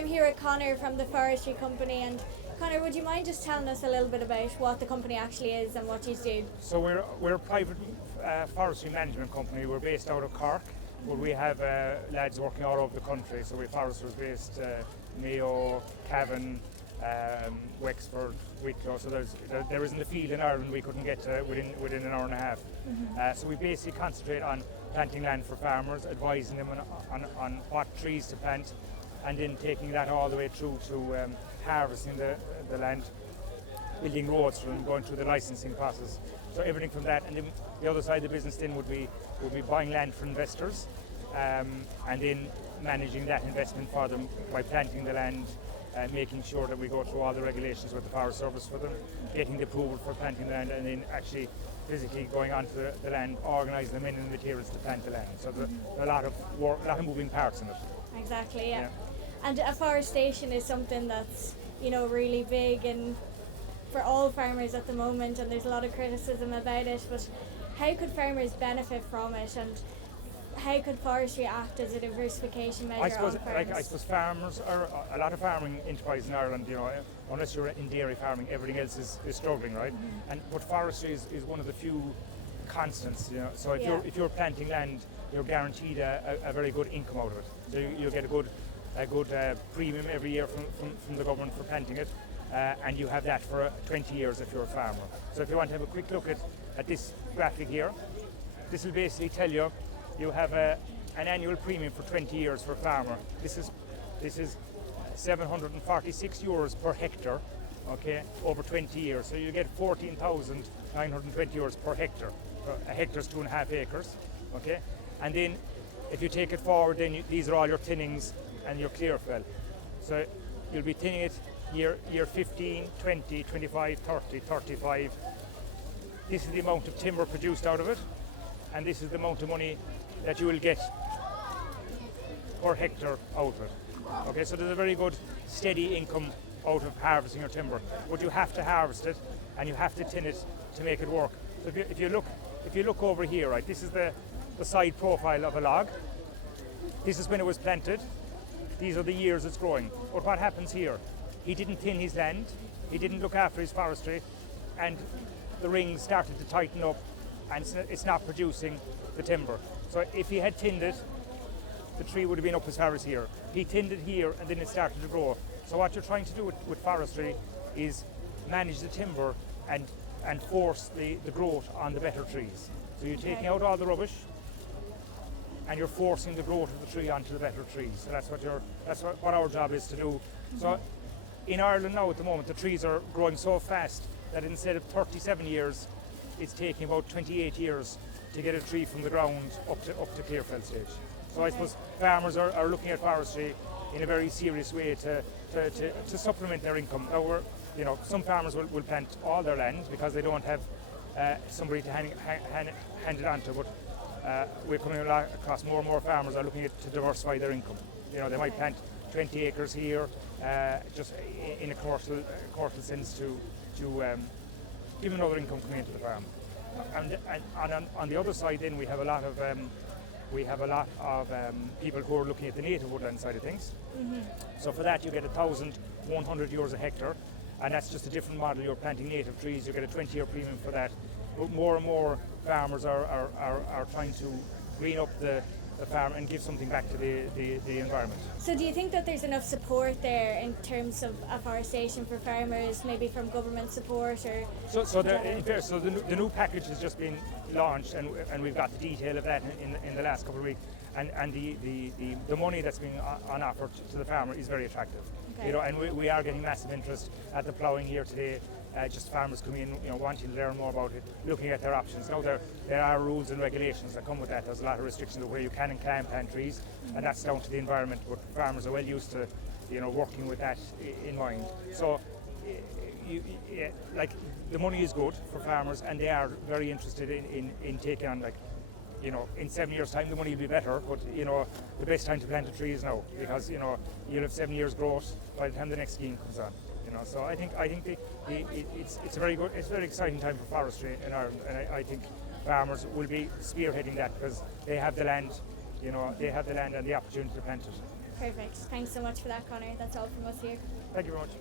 I'm here with Connor from the Forestry Company, and Connor, would you mind just telling us a little bit about what the company actually is and what you do? So we're a private forestry management company. We're based out of Cork, but we have lads working all over the country. So we have foresters based Mayo, Cavan, Wexford, Wicklow. So there isn't a field in Ireland we couldn't get to within an hour and a half. So we basically concentrate on planting land for farmers, advising them on what trees to plant, and then taking that all the way through to harvesting the land, building roads for them, going through the licensing process. So everything from that, and then the other side of the business then would be buying land for investors, and then managing that investment for them by planting the land, making sure that we go through all the regulations with the Forest Service for them, getting the approval for planting the land, and then actually physically going onto the land, organising the men and the materials to plant the land. So there's a lot of work, a lot of moving parts in it. Exactly, yeah. And afforestation is something that's, really big and for all farmers at the moment, and there's a lot of criticism about it, but how could farmers benefit from it, and how could forestry act as a diversification measure on farms? I suppose farmers are, a lot of farming enterprises in Ireland, unless you're in dairy farming, everything else is struggling, right? But forestry is one of the few constants, so if you're planting land, you're guaranteed a very good income out of it. So you'll get a good premium every year from the government for planting it, and you have that for 20 years if you're a farmer. So if you want to have a quick look at this graphic here, this will basically tell you have an annual premium for 20 years for a farmer. This is 746 euros per hectare, okay, over 20 years. So you get 14,920 euros per hectare. A hectare is 2.5 acres, okay. And then if you take it forward, then these are all your thinnings and your clear fell. So you'll be thinning it year 15, 20, 25, 30, 35. This is the amount of timber produced out of it, and this is the amount of money that you will get per hectare out of it. Okay, so there's a very good steady income out of harvesting your timber, but you have to harvest it and you have to tin it to make it work. So if you look over here, right, this is the side profile of a log. This is when it was planted. These are the years it's growing. But what happens here? He didn't thin his land, he didn't look after his forestry, and the rings started to tighten up, and it's not producing the timber. So if he had tinned it, the tree would have been up as far as here. He tinned it here, and then it started to grow. So what you're trying to do with forestry is manage the timber and force the growth on the better trees. So you're taking out all the rubbish, and you're forcing the growth of the tree onto the better trees. So that's what our job is to do. So in Ireland now at the moment, the trees are growing so fast that instead of 37 years, it's taking about 28 years to get a tree from the ground up to clear fell stage. So I suppose farmers are looking at forestry in a very serious way to supplement their income. Now some farmers will plant all their land because they don't have somebody to hand it on to, but we're coming across more and more farmers are looking to diversify their income. They might plant 20 acres here, just in a quartal sense to give another income coming into the farm. And on the other side, then we have a lot of people who are looking at the native woodland side of things. So for that, you get 1,100 euros a hectare, and that's just a different model. You're planting native trees. You get a 20-year premium for that. But more and more farmers are trying to green up the farm and give something back to the environment. So do you think that there's enough support there in terms of afforestation for farmers, maybe from government support or? So the new package has just been launched, and we've got the detail of that in the last couple of weeks, and the money that's being on offer to the farmer is very attractive. Okay. And we are getting massive interest at the ploughing here today. Just farmers coming in, wanting to learn more about it, looking at their options. Now there are rules and regulations that come with that. There's a lot of restrictions of where you can and can't plant trees, and that's down to the environment. But farmers are well used to, working with that in mind. So, the money is good for farmers, and they are very interested in taking on, in 7 years' time the money will be better. But the best time to plant a tree is now, because you'll have 7 years growth by the time the next scheme comes on. So I think it's a very exciting time for forestry in Ireland, and I think farmers will be spearheading that because they have the land, and the opportunity to plant it. Perfect. Thanks so much for that, Connor. That's all from us here. Thank you very much.